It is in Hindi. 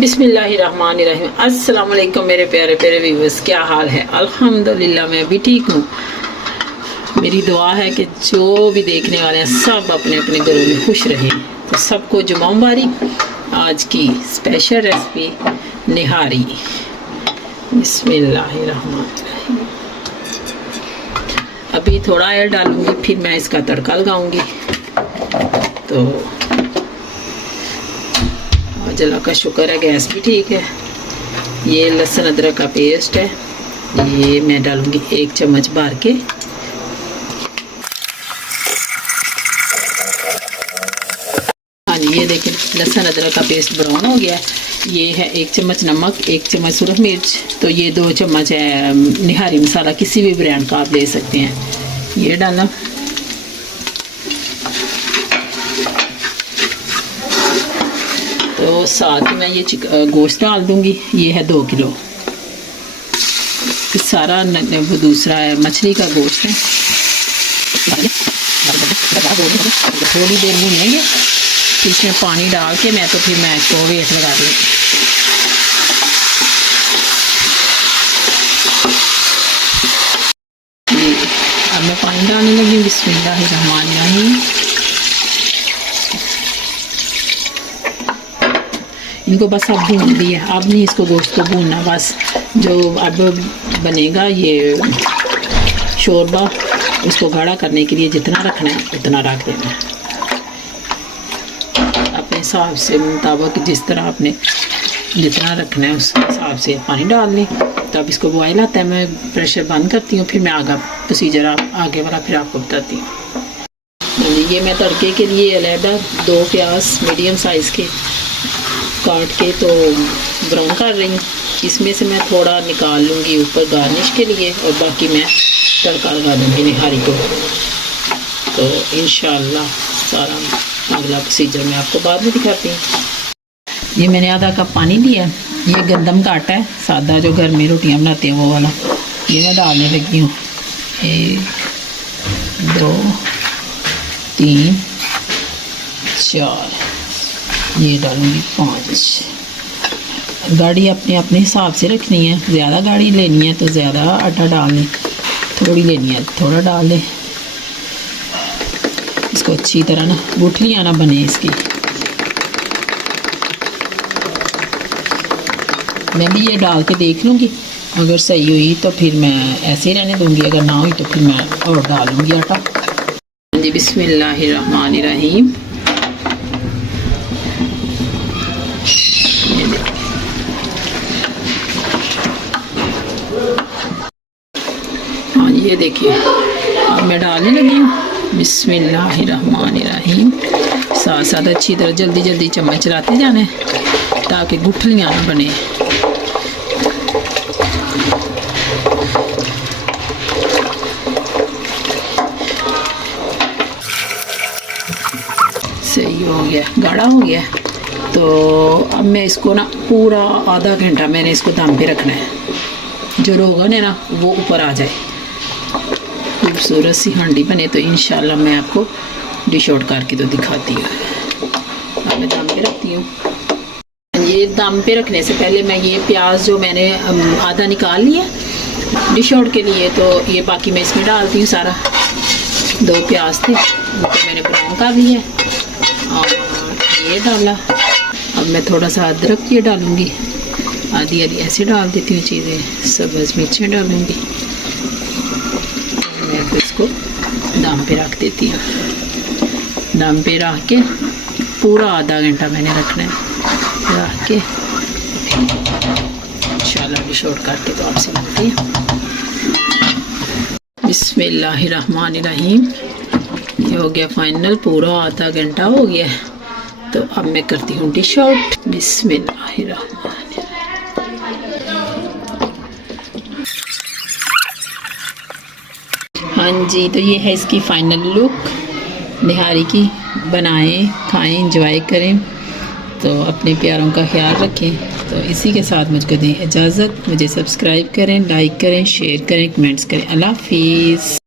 बिस्मिल्लाहिर्रहमानिर्रहीम। अस्सलाम वालेकुम मेरे प्यारे प्यारे व्यूअर्स, क्या हाल है? अल्हम्दुलिल्लाह मैं भी ठीक हूँ। मेरी दुआ है कि जो भी देखने वाले हैं सब अपने अपने घरों में खुश रहें। तो सबको जुमा मुबारक। आज की स्पेशल रेसिपी निहारी। बिस्मिल्लाहिर्रहमानिर्रहीम। अभी थोड़ा ऑयल डालूंगी, फिर मैं इसका तड़का लगाऊंगी। तो अल्लाह का शुक्र है गैस भी ठीक है। ये लहसुन अदरक का पेस्ट है, ये मैं डालूंगी 1 चम्मच भर के। हाँ जी, ये देखिए लहसुन अदरक का पेस्ट ब्राउन हो गया है। ये है 1 चम्मच नमक, 1 चम्मच सुरख मिर्च, तो ये 2 चम्मच है निहारी मसाला, किसी भी ब्रांड का आप ले सकते हैं। ये डाला। तो साथ ही मैं ये गोश्त डाल दूंगी। ये है 2 किलो। सारा वो दूसरा है मछली का गोश्त है। थोड़ी देर भूनेंगे, फिर इसमें पानी डाल के मैं इसको वेट लगा दूँगी। अब मैं पानी डालने लगी। बिस्मिल्लाहिर्रहमानिर्रहीम। इनको बस अब भून दिया, अब नहीं इसको गोश्त को भूनना। बस जो अब बनेगा ये शोरबा, उसको गाढ़ा करने के लिए जितना रखना है उतना रख देना है अपने हिसाब से मुताबिक। जिस तरह आपने जितना रखना है उस हिसाब से पानी डाल लें। तो अब इसको बॉयल आता है, मैं प्रेशर बंद करती हूँ, फिर मैं आगे प्रोसीजर आगे वाला फिर आपको बताती हूँ। ये मैं तड़के के लिए अलहदा 2 प्याज मीडियम साइज़ के काट के तो ब्राउन कर रही हूँ। इसमें से मैं थोड़ा निकाल लूँगी ऊपर गार्निश के लिए, और बाकी मैं तड़का लगा दूँगी निहारी को। तो इंशाल्लाह सारा अगला प्रोसीजर मैं आपको बाद में दिखाती हूँ। ये मैंने आधा कप पानी लिया। ये गंदम का आटा है सादा, जो घर में रोटियाँ बनाते हैं वो वाला। ये मैं डालने लगी हूँ। 1 2 3 4, ये डालूंगी 5। गाढ़ी अपने अपने हिसाब से रखनी है। ज़्यादा गाढ़ी लेनी है तो ज़्यादा आटा डाल लें, थोड़ी लेनी है थोड़ा डाल लें। इसको अच्छी तरह ना गुठलियाँ ना बने इसकी। मैं भी ये डाल के देख लूँगी, अगर सही हुई तो फिर मैं ऐसे ही रहने दूँगी, अगर ना हुई तो फिर मैं और डाल लूँगी आटा। जी बिस्मिल्लाहिर्रहमानिर्रहीम। हाँ ये देखिए अब मैं डालने लगी हूँ। बिस्मिल्लाहिर्रहमानिर्रहीम। साथ साथ अच्छी तरह जल्दी जल्दी चम्मच चलाते जाना है ताकि गुठलियाँ ना बने। सही हो गया, गाढ़ा हो गया। तो अब मैं इसको ना पूरा आधा घंटा मैंने इसको दम पे रखना है, जो रोगन है ना वो ऊपर आ जाए, खूबसूरत सी हांडी बने। तो इंशाल्लाह मैं आपको डिश आउट करके तो दिखाती हूँ। अब मैं दम पे रखती हूँ। ये दम पे रखने से पहले मैं ये प्याज जो मैंने आधा निकाल लिया डिश आउट के लिए, तो ये बाकी मैं इसमें डालती हूँ सारा। 2 प्याज थे उनको मैंने ब्राउन कर लिया और ये डाला। अब मैं थोड़ा सा अदरक ये डालूँगी, आधी आधी ऐसे डाल देती हूँ चीज़ें। सब्ज़ मिर्चें डालूँगी। मैं तो इसको दम पे रख देती हूँ। दम पे रख के पूरा आधा घंटा मैंने रखना है। रख के इंशाल्लाह डिश आउट करके तो आपसे मिलती है। बिस्मिल्लाहिर्रहमानिर्रहीम। ये हो गया फाइनल, पूरा आधा घंटा हो गया। तो अब मैं करती हूँ डिश आउट। बिस्मिल्लाहिर्रहमानिर्रहीम। हाँ जी, तो ये है इसकी फाइनल लुक निहारी की। बनाएं, खाएं, इंजॉय करें। तो अपने प्यारों का ख्याल रखें। तो इसी के साथ मुझको दें इजाज़त। मुझे सब्सक्राइब करें, लाइक करें, शेयर करें, कमेंट्स करें। अल्लाह हाफिज़।